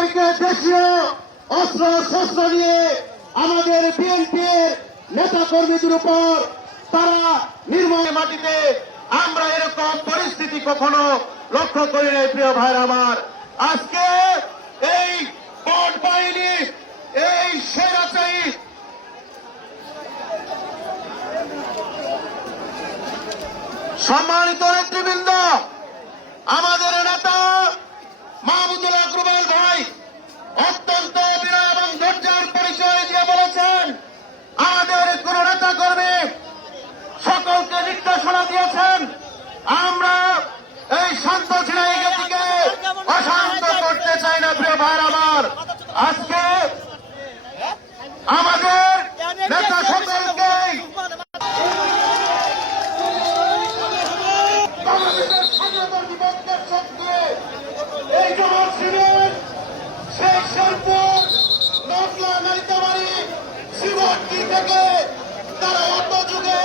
আমাদেরকে দেশীয় অস্ত্র শস্ত্র নিয়ে আমাদের বিএনপির নেতা কর্মীদের উপর তারা নির্মম মাটিতে আমরা এরকম পরিস্থিতি কখনো লক্ষ্য করি নাই। প্রিয় ভাই আমার, আজকে এই ভোট বাহিনী এই স্বৈরাচারী সম্মানিত নেতৃবৃন্দ, আমাদের নেতা মাহমুদুল হক রুবেল ভাই অত্যন্ত বিনয় এবং ধৈর্যের পরিচয় দিয়ে বলেছেন, আমাদের কোন নেতা কর্মী সকলকে নির্দেশনা দিয়েছেন আমরা এই শান্ত ছিনাই গতিকে অশান্ত করতে চাই না। প্রিয় ভাই আমার, আজকে আমাদের নেতা সকলকে বাংলাদেশের স্বাধীনতার বিপক্ষের শক্তি এই জমাত শিবির শেখ শেরপুর নকলা নালিতাবাড়ি শিবটি থেকে তারা অত যুগে